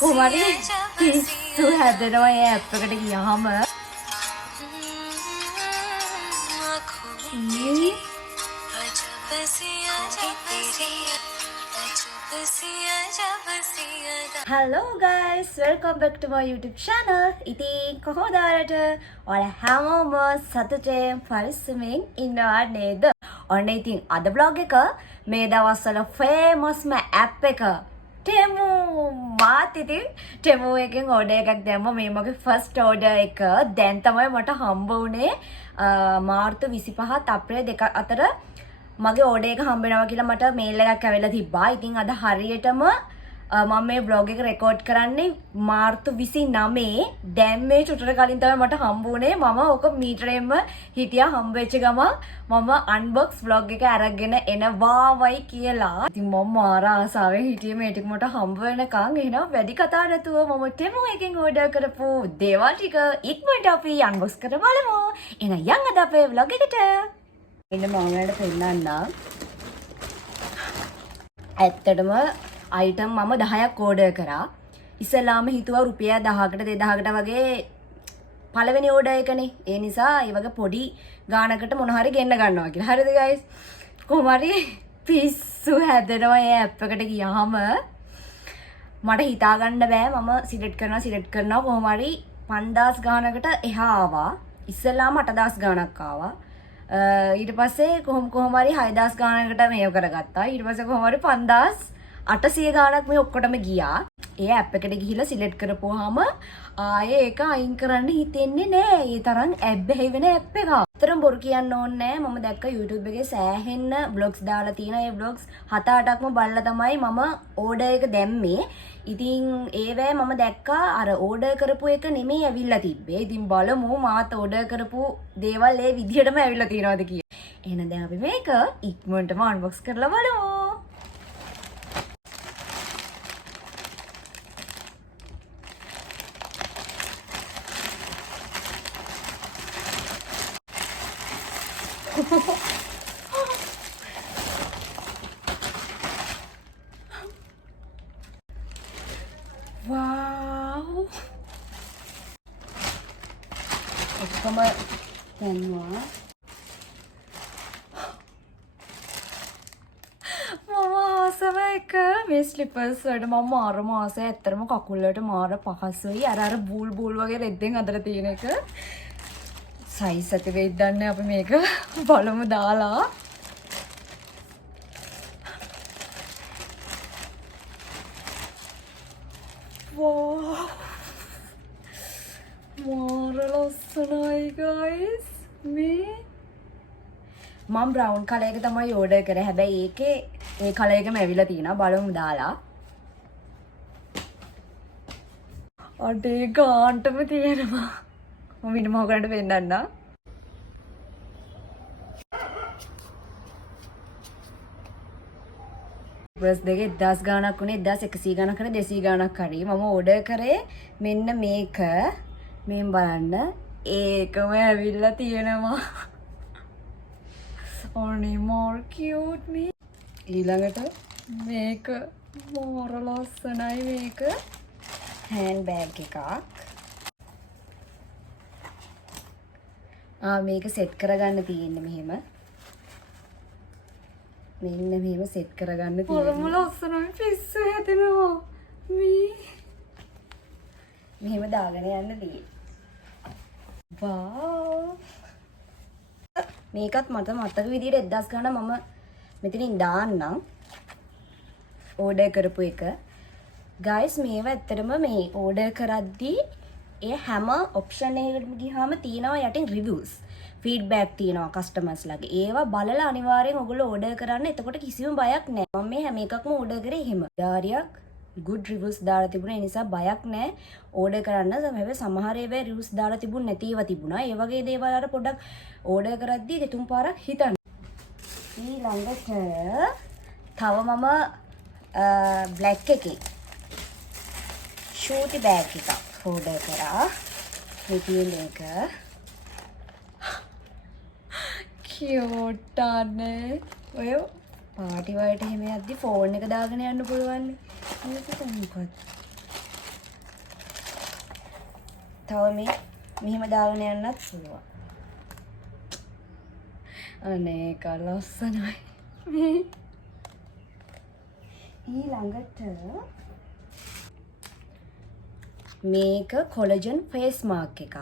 කොහොමරි පිස්සු හැදෙනවා ඒ ඇප් එකට ගියාම Hello guys, welcome back to my YouTube channel. ඉතින් කොහොමද ඔයාලට? ඔයාලා හැමෝම සතුටෙන් පරිස්සමෙන් ඉන්නවා නේද? ඔන්න ඉතින් අද vlog එක මේ දවස්වල famous app එක Temu මාත් ඉතින් Temu එකෙන් order එකක් දැම්මා. මේ මගේ first order එක. දැන් තමයි මට හම්බ වුණේ මාර්තු 25 අප්‍රේල් 2 අතර මගේ order එක හම්බ වෙනවා කියලා මට mail එකක් ඇවිල්ලා තිබ්බා. ඉතින් අද හරියටම මම මේ vlog එක record කරන්නේ මාර්තු 29. දැන් මේ චුටර කලින් තමයි මට හම්බ වුණේ. මම ඕක මීටරෙම හිටියා හම්බ වෙච්ච ගමන් මම unbox vlog එක අරගෙන එනවා වයි කියලා. ඉතින් මම මාර ආසාවෙන් හිටියේ මේ ටික මට හම්බ වෙනකන්. එහෙනම් වැඩි කතා නැතුව මම Temu එකෙන් order කරපු දේවල් ටික ඉක්මනට අපි unbox කරලා බලමු. එහෙනම් යන් අද අපේ vlog එකට. ඉන්න මම ඔයාලට පෙන්නන්නම්. ඇත්තටම item මම 10ක් order කරා. ඉස්සෙල්ලාම හිතුවා රුපියල් 1000කට 2000කට වගේ පළවෙනි order එකනේ. ඒ නිසා ඒ වගේ පොඩි ගානකට මොන හරි ගෙන්න ගන්නවා කියලා. හරිද guys? කොහොම හරි පිස්සු හැදෙනවා මේ app එකට ගියාම. මට හිතා ගන්න බෑ මම සිලෙක්ට් කරනවා කොහොම හරි 5000 ගානකට එහා ආවා. ඉස්සෙල්ලාම 8000 ගානක් ආවා. ඊට පස්සේ කොහොම හරි 6000 ගානකට මේව කරගත්තා. ඊට පස්සේ කොහොම හරි 5800 ගානක් මේ ඔක්කොටම ගියා. ඒ ඇප් එකට ගිහිල්ලා සිලෙක්ට් කරපුවාම ආයේ ඒක අයින් කරන්න හිතෙන්නේ නෑ. ඒ තරම් ඇබ්බැහි වෙන ඇප් එකක්. අතරම බොරු කියන්න ඕනේ නෑ. මම දැක්ක YouTube එකේ සෑහෙන්න vlogs දාලා තියෙනවා. ඒ vlogs 7-8ක්ම බලලා තමයි මම order එක දැම්මේ. ඉතින් ඒවැ මම දැක්කා අර order කරපු එක නෙමෙයි ඇවිල්ලා තිබ්බේ. ඉතින් බලමු මාත් order කරපු දේවල් ඒ විදිහටම ඇවිල්ලා තියෙනවද කියලා. එහෙනම් දැන් අපි මේක ඉක්මනටම unbox කරලා බලමු. Wow. ඔක්කොම දැන්වා. මම ආසම එක මේ ස්ලිපර්ස් වලට මම මාරම ආසයි. ඇත්තටම කකුල් වලට මාර පහසුයි. අර බූල් වගේ රෙද්දෙන් අතර තියෙන එක. සයිස් ඇති වෙයිද දන්නේ අපි මේක බලමු දාලා. Wow. මාර ලස්සනයි guys. මේ මම බ්‍රවුන් කලර් එක තමයි ඕඩර් කරේ. හැබැයි ඒකේ ඒ කලර් එකම ඇවිල්ලා තියෙනවා. බලමු දාලා. අඩේ ගාන්ටම තියෙනවා. මම ඉන්න මොකකට වෙන්නන්න. බස් දෙකේ 1000 ගාණක් වුණේ 1100 ගාණක් කරේ 200 ගාණක් හරි. මම ඕඩර් කරේ මෙන්න මේක. මෙන් බලන්න ඒකම ඇවිල්ලා තියෙනවා. ඕනේ more cute මේ. ඊළඟට මේක more ලස්සනයි මේක. hand bag එකක්. මේක සෙට් කරගන්න තියෙන්නේ මෙහෙම. මෙන්න මෙහෙම සෙට් කරගන්න තියෙන්නේ. මොරම ලස්සනයි පිස්සු හැදෙනවා. මෙහෙම දාගෙන යන්න තියෙන්නේ. වාව්. මේකත් මට මතක විදියට 1000 ගාන මම මෙතනින් දාන්නම්. ඕඩර් කරපු එක. guys මේව ඇත්තටම මේ ඕඩර් කරද්දී ඒ හැම ඔප්ෂන් එකකටම ගියාම තියෙනවා යටින් රිවිව්ස් ෆීඩ්බැක් තියෙනවා කස්ටමර්ස් ලගේ. ඒවා බලලා අනිවාර්යෙන් ඔයගොල්ලෝ ඕඩර් කරන්න. එතකොට කිසිම බයක් නැහැ. මම මේ හැම එකක්ම ඕඩර් කරේ එහෙම. ඩාරියක් good reviews දාලා තිබුණා. ඒ නිසා බයක් නැහැ ඕඩර් කරන්න. හැබැයි සමහර ඒවා reviews දාලා තිබුණ නැතිව තිබුණා. ඒ වගේ දේවල් අර පොඩ්ඩක් ඕඩර් කරද්දී දෙතුන් පාරක් හිතන්න. ඊළඟට තව මම black එකේ shorty bag එකක් ඕඩර් කරා. මේ තියෙන එක cute අනේ. ඔය පාටි වලට එහෙම යද්දි ෆෝන් එක දාගෙන යන්න පුළුවන්. මේක මොකක්ද? තව මේ මෙහෙම දාගෙන යන්නත් පුළුවන්. අනේ කලස්සනයි. ඊළඟට මේක කොලජන් ෆේස් මාස්ක් එකක්.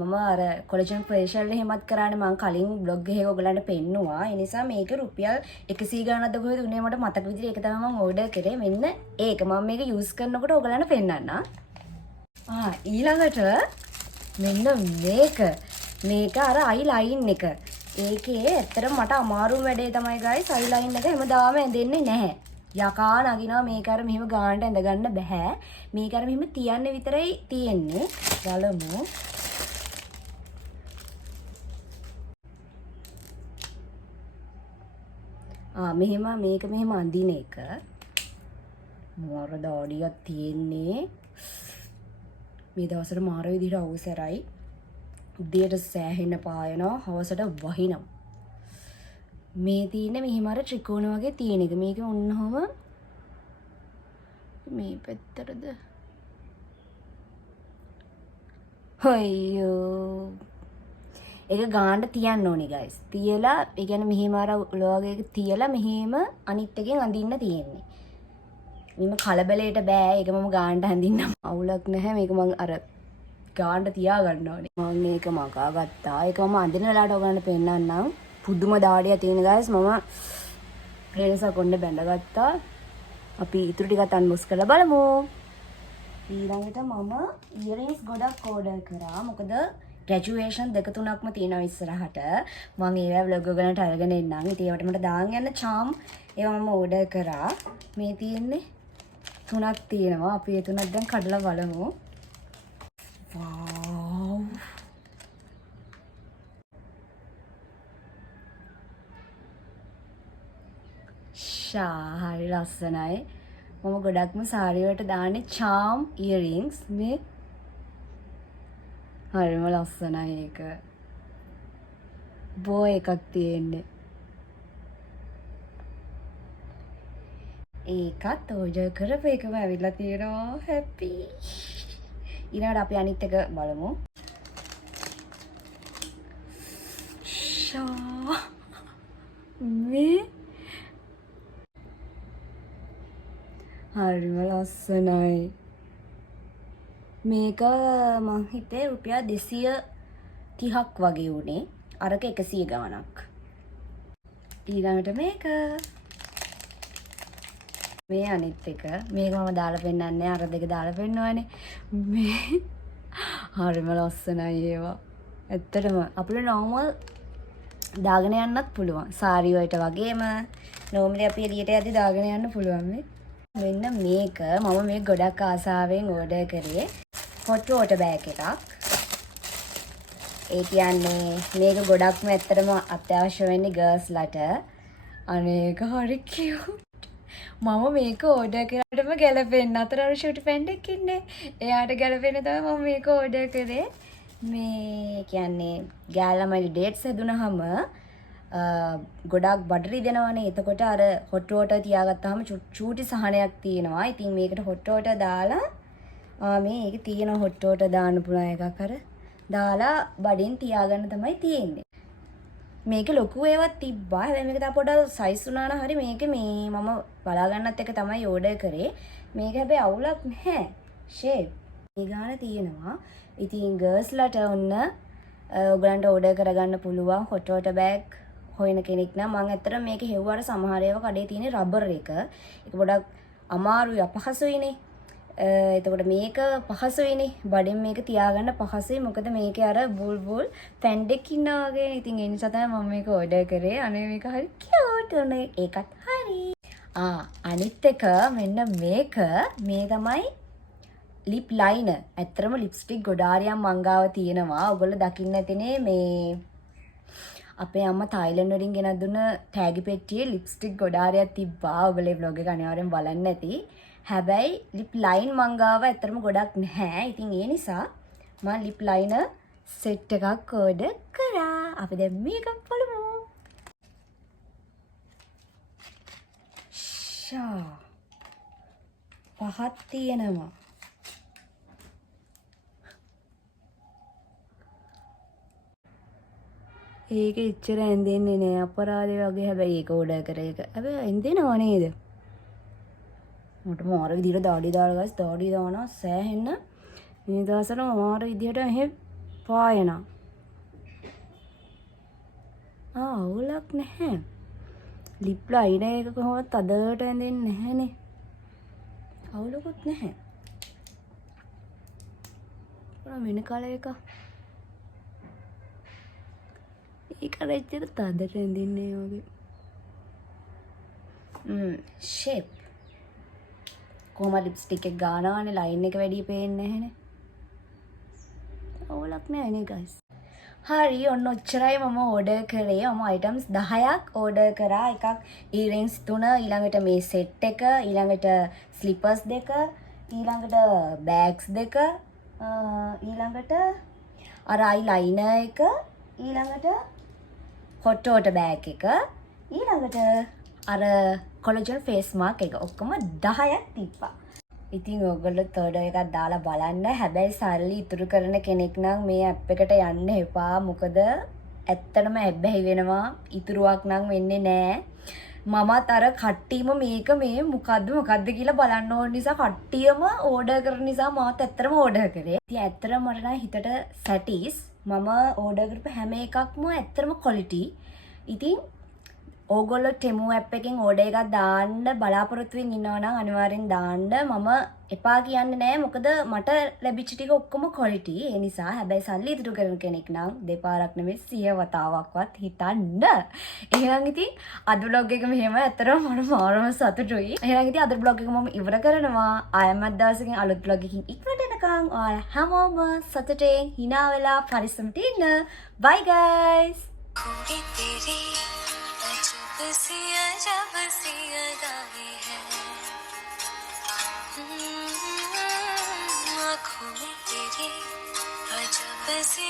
මම අර කොලජන් ෆේෂියල් එහෙමත් කරානේ මම කලින් බ්ලොග් එකේ ඔයගලන්ට පෙන්නුවා. ඒ නිසා මේක රුපියල් 100 ගානක්ද කොහෙද උනේ මට මතක විදිහට ඒක තමයි මම ඕඩර් කරේ. මෙන්න ඒක මම මේක යූස් කරනකොට ඔයගලන්ට පෙන්නන්නම්. ඊළඟට මෙන්න මේක අර අයි ලයින් එක. ඒකේ ඇත්තටම මට අමාරු වැඩේ තමයි guys අයි ලයින් එක හැමදාම ඇඳෙන්නේ නැහැ. යකා නගිනවා මේක අර මෙහෙම ගානට ඇඳ ගන්න බෑ. මේක අර මෙහෙම තියන්න විතරයි තියෙන්නේ. බලමු. මෙහෙම මේක මෙහෙම අඳින එක. මාර දාඩියක් තියෙන්නේ. මේ දවස්වල මාර විදිහට අවසරයි. උදේට සෑහෙන්න පායනවා, හවසට වහිනවා. මේ තියෙන්නේ මෙහෙම අර ත්‍රිකෝණ වගේ තියෙන එක. මේක වුණාම මේ පැත්තටද? අයියෝ. ඒක ගාන්න තියන්න ඕනේ guys. තියලා ඒ කියන්නේ මෙහෙම අර උලවගේ එක තියලා මෙහෙම අනිත් එකෙන් අඳින්න තියෙන්නේ. මම කලබලයට බෑ. ඒක මම ගාන්න හඳින්න අවුලක් නැහැ. මේක මම අර ගාන්න තියා ගන්න ඕනේ. මම මේක මකා ගත්තා. ඒක මම අඳින වෙලාවට ඔයගලන්ට පෙන්නන්නම්. පුදුම දාඩිය තියෙන guys. මම හේලසා කොණ්ඩේ බැඳගත්තා. අපි ඉතුරු ටිකත් අන්බොක්ස් කරලා බලමු. ඊළඟට මම ඉයරින්ග්ස් ගොඩක් ඕඩර් කරා. මොකද ග්‍රැජුවේෂන් 2-3ක්ම තියෙනවා ඉස්සරහට. මම ඒවා vlog ඔයගලන්ට අරගෙන එන්නම්. ඉතින් ඒවට මට දාන් යන charm ඒවා මම ඕඩර් කරා. මේ තියෙන්නේ 3ක් තියෙනවා. අපි ඒ 3ක් දැන් කඩලා බලමු. wow හරි ලස්සනයි. මම ගොඩක්ම සාරි වලට දාන්නේ charm earrings. මේ හරිම ලස්සනයි ඒක. බෝ එකක් තියෙන්නේ. ඒකත් ඕඩර් කරපු එකම ඇවිල්ලා තියෙනවා. හැපි. ඊළඟට අපි අනිත් එක බලමු. මේ හරිම ලස්සනයි. මේක මං හිතේ රුපියල් 230ක් වගේ උනේ. අරක 100 ගාණක්. ඊළඟට මේක. මේ අනිත් එක. මේක මම දාලා පෙන්නන්නේ අර දෙක දාලා පෙන්නවනේ. මේ හරිම ලස්සනයි ඒවා. ඇත්තටම අපිට normal දාගෙන යන්නත් පුළුවන්. සාරි වලට වගේම normally අපි එළියට යද්දි දාගෙන යන්න පුළුවන් මේ. මෙන්න මේක මම මේ ගොඩක් ආසාවෙන් ඕඩර් කරේ hot water bag එකක්. ඒ කියන්නේ මේක ගොඩක්ම ඇත්තටම අත්‍යවශ්‍ය වෙන්නේ girls ලට. අනේක හරි cute. මම මේක ඕඩර් කරාටම ගැලපෙන්න අතර අර ෂූට් පැන්ට් එකක් ඉන්නේ. එයාට ගැලපෙන්න තමයි මම මේක ඕඩර් කරේ. මේ කියන්නේ ගෑල්ලාමයි ඩේට්ස් හැදුනහම ගොඩක් බඩරි දෙනවනේ. එතකොට අර හොට් වෝටර් තියාගත්තාම චූටි සහනයක් තියෙනවා. ඉතින් මේකට හොට් වෝටර් දාලා මේ ඒකේ තියෙන හොට් වෝටර් දාන්න පුළුවන් එකක් අර දාලා බඩින් තියාගන්න තමයි තියෙන්නේ. මේක ලොකු ඒවත් තිබ්බා. හැබැයි මේක තව පොඩක් සයිස් වුණා නම් හරි මේක මේ මම බලා ගන්නත් එක තමයි ඕඩර් කරේ. මේක හැබැයි අවුලක් නැහැ. ෂේප් මේ ගාන තියෙනවා. ඉතින් ගර්ල්ස් ලට ඔන්න ඔයගලන්ට ඕඩර් කරගන්න පුළුවන් හොට් වෝටර් බෑග් හොයන කෙනෙක් නම්. මම ඇත්තටම මේක හෙව්වට සමහර ඒවා කඩේ තියෙන රබර් එක. ඒක ගොඩක් අමාරුයි අපහසුයිනේ. එතකොට මේක පහසුයිනේ. බඩෙන් මේක තියාගන්න පහසුයි. මොකද මේකේ අර බුල්බුල් පැන්ඩෙක් ඉන්නා වගේ. ඉතින් ඒ නිසා තමයි මම මේක ඕඩර් කරේ. අනේ මේක හරි කියුට්. ඔනේ ඒකත් හරි. අනිත් එක මෙන්න මේක. මේ තමයි ලිප් ලයිනර්. ඇත්තටම ලිප්ස්ටික් ගොඩාරියක් මංගාව තියෙනවා. ඔයගොල්ලෝ දකින්න ඇතිනේ මේ අපේ අම්මා තායිලන්ඩ් වලින් ගෙනත් දුන්න තෑගි පෙට්ටියේ ලිප්ස්ටික් ගොඩාරියක් තිබ්බා. ඔයගොල්ලෝ vlog එක අනිවාර්යෙන් බලන්න ඇති. හැබැයි ලිප් ලයින් මංගාව ඇත්තටම ගොඩක් නැහැ. ඉතින් ඒ නිසා මම ලිප් ලයිනර් සෙට් එකක් ඕඩර් කරා. අපි දැන් මේක බලමු. පහක් තියෙනවා. ඒක එච්චර ඇඳෙන්නේ නෑ අපරාධය වගේ. හැබැයි ඒක ඕඩර් කර එක හැබැයි ඇඳෙනව නේද? මට මාර විදිහට දාඩි දාලා ගස් දාඩි දානවා සෑහෙන්න. මේ දවස්වල මාර විදිහට එහෙ පායනවා. අවුලක් නැහැ. ලිප් ලයිනර් එක කොහොමවත් අදට ඇඳෙන්නේ නැහනේ. අවුලකුත් නැහැ. වෙන කලර් එක. ඒ කලර් එච්චර තදට ඇඳින්නේ වගේ. ෂේප්. කොහොමද ලිප්ස්ටික් එක ගානවානේ ලයින් එක වැඩි පේන්නේ නැහනේ. අවුලක් නැහැ නේ guys. හරි ඔන්න ඔච්චරයි මම ඕඩර් කරේ. මම අයිටම්ස් 10ක් ඕඩර් කරා. එකක් ඊරින්ග්ස් 3, ඊළඟට මේ සෙට් එක, ඊළඟට ස්ලිපර්ස් 2, ඊළඟට බෑග්ස් 2, ඊළඟට අර අයි ලයිනර් එක, ඊළඟට හොට් වෝටර් බෑග් එක, ඊළඟට අර කොලජන් ෆේස් මාස්ක් එක. ඔක්කොම 10ක් තිබ්බා. ඉතින් ඔයගොල්ලෝ තර්ඩ් එකක් දාලා බලන්න. හැබැයි සල්ලි ඉතුරු කරන කෙනෙක් නම් මේ ඇප් එකට යන්න එපා. මොකද ඇත්තටම ඇබ්බැහි වෙනවා. ඉතුරුවක් නම් වෙන්නේ නෑ. මමත් අර කට්ටියම මේක මේ මොකද්ද කියලා බලන්න ඕන නිසා කට්ටියම ඕඩර් කරන නිසා මාත් ඇත්තටම ඕඩර් කරේ. ඉතින් ඇත්තටම මට නම් හිතට සැටිස්. මම ඕඩර් කරපු හැම එකක්ම ඇත්තටම ක්වොලිටි. ඉතින් ඕගොල්ලෝ ටෙමු ඇප් එකෙන් ඕඩර් එකක් දාන්න බලාපොරොත්තු වෙමින් ඉන්නවා නම් අනිවාර්යෙන් දාන්න. මම එපා කියන්නේ නෑ. මොකද මට ලැබිච්ච ටික ඔක්කොම ක්වොලිටි. ඒ නිසා හැබැයි සල්ලි ඉතුරු කරන කෙනෙක් නම් දෙපාරක් නෙමෙයි 100 වතාවක්වත් හිතන්න. එහෙනම් ඉතින් අද vlog එක මෙහෙම. ඇත්තටම මට මාරම සතුටුයි. එහෙනම් ඉතින් අද vlog එක මම ඉවර කරනවා. ආයෙමත් දවසකින් අලුත් vlog එකකින් ඉක්මනට එනකම් ඔයාලා හැමෝම සතුටෙන් hina වෙලා පරිස්සමට ඉන්න. Bye guys. सी अजब सी अदाएं हैं आँखों में तेरी अजब सी